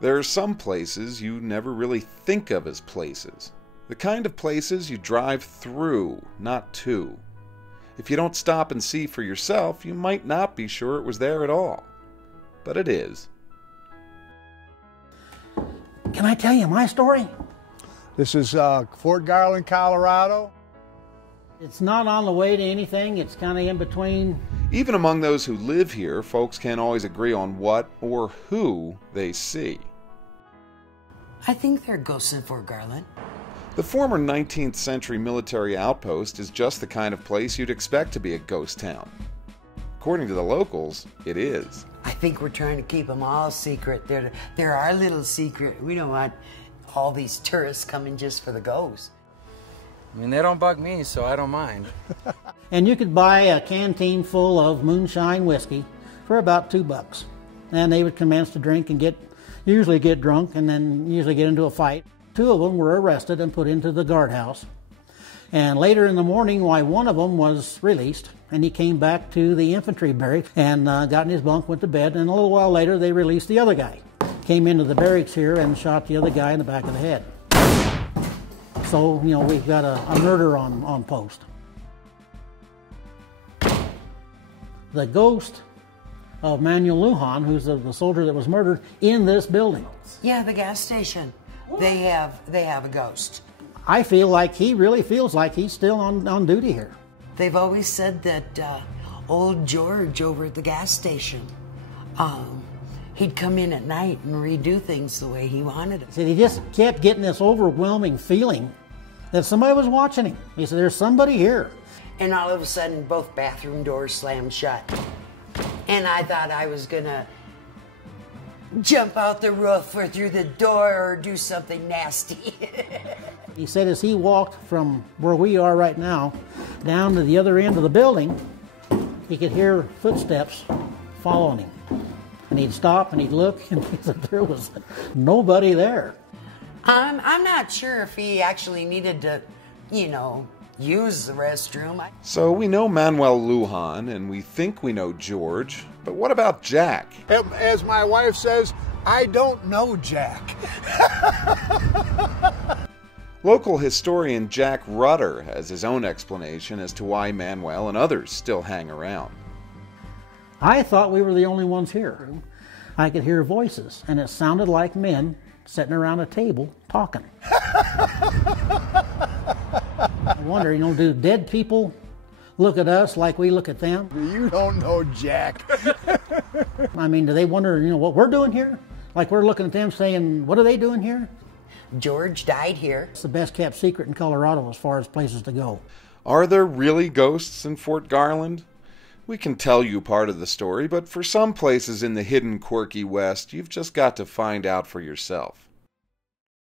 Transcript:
There are some places you never really think of as places. The kind of places you drive through, not to. If you don't stop and see for yourself, you might not be sure it was there at all. But it is. Can I tell you my story? This is Fort Garland, Colorado. It's not on the way to anything. It's kind of in between. Even among those who live here, folks can't always agree on what or who they see. I think there are ghosts in Fort Garland. The former 19th century military outpost is just the kind of place you'd expect to be a ghost town. According to the locals, it is. I think we're trying to keep them all secret. They're our little secret. We don't want all these tourists coming just for the ghosts. I mean, they don't bug me, so I don't mind. And you could buy a canteen full of moonshine whiskey for about $2. And they would commence to drink and usually get drunk and then usually get into a fight. 2 of them were arrested and put into the guardhouse. And later in the morning, one of them was released, and he came back to the infantry barracks and got in his bunk, went to bed, and a little while later they released the other guy. Came into the barracks here and shot the other guy in the back of the head. So, you know, we've got a murder on post. The ghost of Manuel Lujan, who's the soldier that was murdered in this building. Yeah, the gas station. They have a ghost. I feel like he really feels like he's still on duty here. They've always said that old George over at the gas station, he'd come in at night and redo things the way he wanted it. He said he just kept getting this overwhelming feeling that somebody was watching him. He said, there's somebody here. And all of a sudden, both bathroom doors slammed shut. And I thought I was gonna jump out the roof or through the door or do something nasty. He said as he walked from where we are right now down to the other end of the building, he could hear footsteps following him. And he'd stop and he'd look, and he said there was nobody there. I'm not sure if he actually needed to, use the restroom. So we know Manuel Lujan, and we think we know George, but what about Jack? As my wife says, I don't know Jack. Local historian Jack Rutter has his own explanation as to why Manuel and others still hang around. I thought we were the only ones here. I could hear voices, and it sounded like men sitting around a table talking. I wonder, do dead people look at us like we look at them? You don't know Jack. I mean, do they wonder, what we're doing here? Like we're looking at them saying, what are they doing here? George died here. It's the best kept secret in Colorado as far as places to go. Are there really ghosts in Fort Garland? We can tell you part of the story, but for some places in the hidden, quirky West, you've just got to find out for yourself.